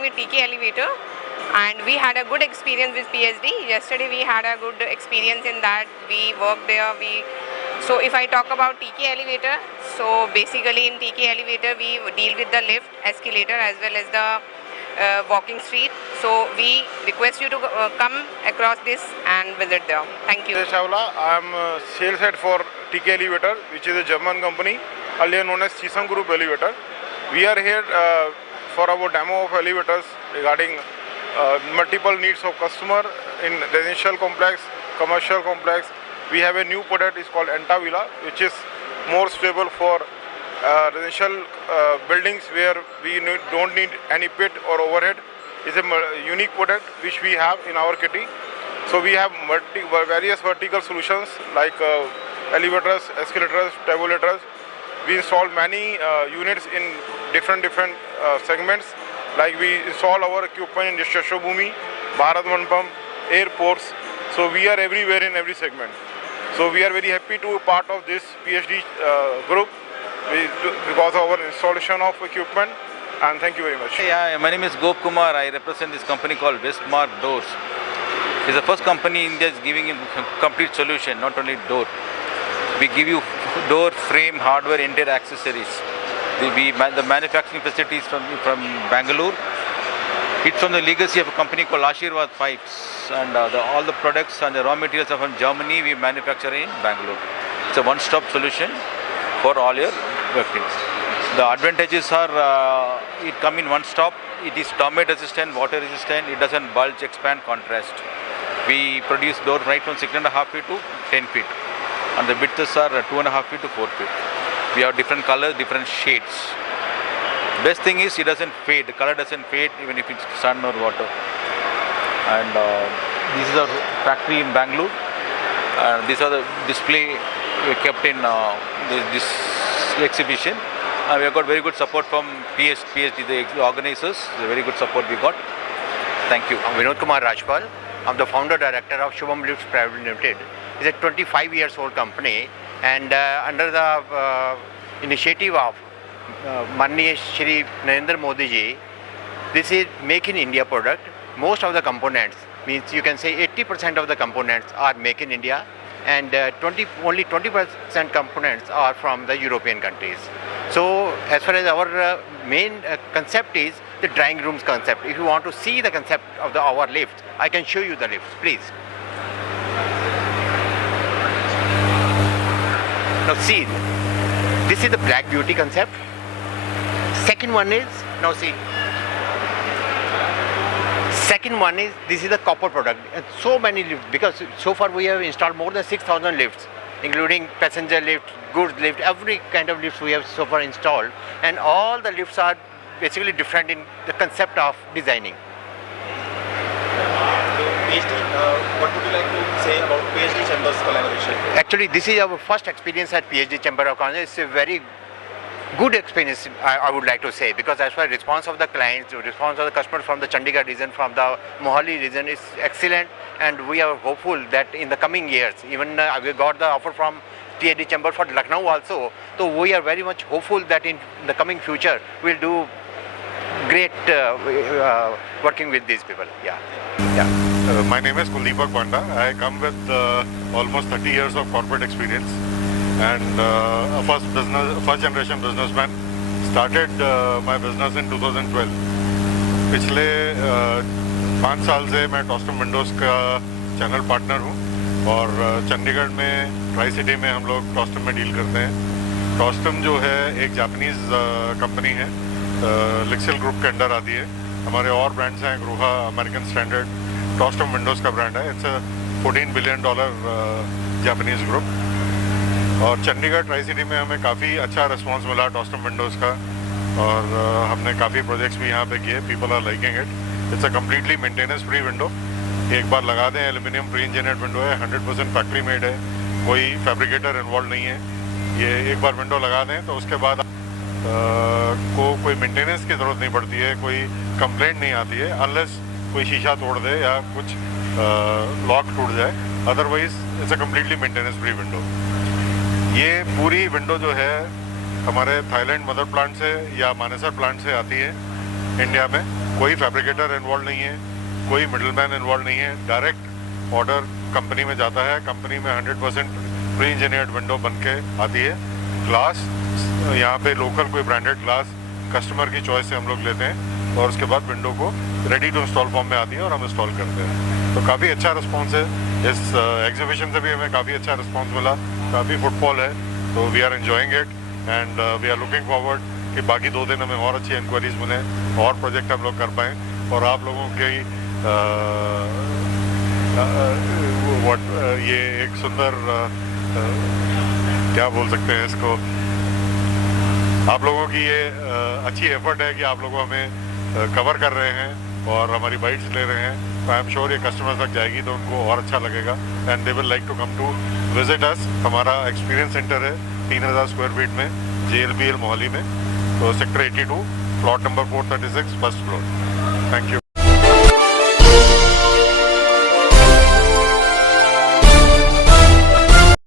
working with TK Elevator, and we had a good experience with PSD. Yesterday we had a good experience in that. We worked there. So if I talk about TK Elevator, so basically in TK Elevator we deal with the lift, escalator as well as the walking street. So we request you to come across this and visit there. Thank you. I am sales head for TK Elevator, which is a German company, earlier known as Chisholm Group Elevator. We are here for our demo of elevators regarding multiple needs of customer in residential complex, commercial complex. We have a new product, it's called Entavilla, which is more suitable for residential buildings where we don't need any pit or overhead. It's a unique product which we have in our kitty. So we have various vertical solutions like elevators, escalators, tabulators. We install many units in different segments. Like we install our equipment in Yashobhumi, Bharat Mandapam, airports. So we are everywhere in every segment. So we are very happy to be part of this PSD group because of our installation of equipment, and thank you very much. Yeah, my name is Gop Kumar. I represent this company called Westmark Doors. It's the first company in India is giving you complete solution, not only door. We give you door, frame, hardware, entire accessories. The manufacturing facilities from Bangalore. It's from the legacy of a company called Ashirwad Pipes, and all the products and the raw materials are from Germany. We manufacture in Bangalore. It's a one-stop solution for all your workings. The advantages are it come in one stop. It is termite resistant, water resistant. It doesn't bulge, expand, contrast. We produce door right from 6.5 feet to 10 feet, and the widths are 2.5 feet to 4 feet. We have different colors, different shades. Best thing is it doesn't fade. The color doesn't fade even if it's sun or water. And this is our factory in Bangalore. These are the display we kept in this exhibition. We have got very good support from PSD, the organizers. The very good support we got. Thank you. I'm Vinod Kumar Rajpal. I'm the founder director of Shubham Lifts Private Limited. It's a 25 years old company, and under the initiative of Manniya Shri Narendra Modi ji, this is Make in India product. Most of the components, means you can say 80% of the components are Make in India, and only 20% components are from the European countries. So as far as our main concept is the drying rooms concept. If you want to see the concept of our lift, I can show you the lifts, please. Now see, this is the Black Beauty concept. Second one is, now see, second one is, this is the copper product. And so many lifts, because so far we have installed more than 6,000 lifts, including passenger lift, goods lift, every kind of lifts we have so far installed. And all the lifts are basically different in the concept of designing. What would you like to say about PSD Chambers collaboration? Actually, this is our first experience at PSD Chamber of Commerce. It's a very good experience, I would like to say, because as far as response of the clients, response of the customers from the Chandigarh region, from the Mohali region is excellent, and we are hopeful that in the coming years, even we got the offer from TAD Chamber for Lucknow also, so we are very much hopeful that in the coming future we'll do great working with these people. My name is Kuldeepak Panda. I come with almost 30 years of corporate experience, and a first generation businessman. Started my business in 2012. पिछले 5 साल से मैं टॉस्टम Windows का channel partner हूँ, और चंडीगढ़ में tri city में हम लोग टॉस्टम में डील करते हैं। टॉस्टम जो है एक जापानीज़ कंपनी है, लिक्सेल ग्रुप के अंडर आती है। हमारे और ब्रांड्स हैं, ग्रूहा, अमेरिकन स्टैंडर्ड, टॉस्टम विंडोज़ का ब्रांड है। इट्स $14 बिलियन जापानीज़ ग्रुप, और चंडीगढ़ ट्राई सिटी में हमें काफ़ी अच्छा रिस्पांस मिला टॉस्टम विंडोज़ का, और हमने काफ़ी प्रोजेक्ट्स भी यहाँ पे किए। People are liking it. It's a completely maintenance free window. एक बार लगा दें, एल्यूमिनियम प्री इंजीनियर्ड विंडो है, 100% फैक्ट्री मेड है, कोई फैब्रिकेटर इन्वॉल्व नहीं है। ये एक बार विंडो लगा दें तो उसके बाद कोई मेंटेनेंस की ज़रूरत नहीं पड़ती है, कोई कंप्लेंट नहीं आती है, अनलेस कोई शीशा तोड़ दे या कुछ लॉक टूट जाए। Otherwise it's a completely maintenance free window. ये पूरी विंडो जो है हमारे थाईलैंड मदर प्लांट से या मानेसर प्लांट से आती है। इंडिया में कोई फैब्रिकेटर इन्वॉल्व नहीं है, कोई मिडलमैन इन्वॉल्व नहीं है, डायरेक्ट ऑर्डर कंपनी में जाता है, कंपनी में 100% प्री इंजीनियर्ड विंडो बन के आती है। ग्लास यहाँ पे लोकल कोई ब्रांडेड ग्लास कस्टमर की चॉइस से हम लोग लेते हैं और उसके बाद विंडो को रेडी टू इंस्टॉल फॉर्म में आती है और हम इंस्टॉल करते हैं। तो काफ़ी अच्छा रिस्पॉन्स है, इस एग्जीबिशन से भी हमें काफ़ी अच्छा रिस्पॉन्स मिला, काफ़ी फुटफॉल है, तो we are enjoying it and we are looking forward कि बाकी 2 दिन हमें और अच्छी इंक्वायरीज मिले और प्रोजेक्ट हम लोग कर पाएँ और आप लोगों के ये एक सुंदर क्या बोल सकते हैं इसको, आप लोगों की ये अच्छी एफर्ट है कि आप लोग हमें कवर कर रहे हैं और हमारी बाइट्स ले रहे हैं, तो आई एम श्योर ये कस्टमर तक जाएगी तो उनको और अच्छा लगेगा and they will like to come to visit us. हमारा एक्सपीरियंस सेंटर है 3000 स्क्वायर फीट में JLPL मोहाली में, तो sector 82 plot number 436 first floor. Thank you.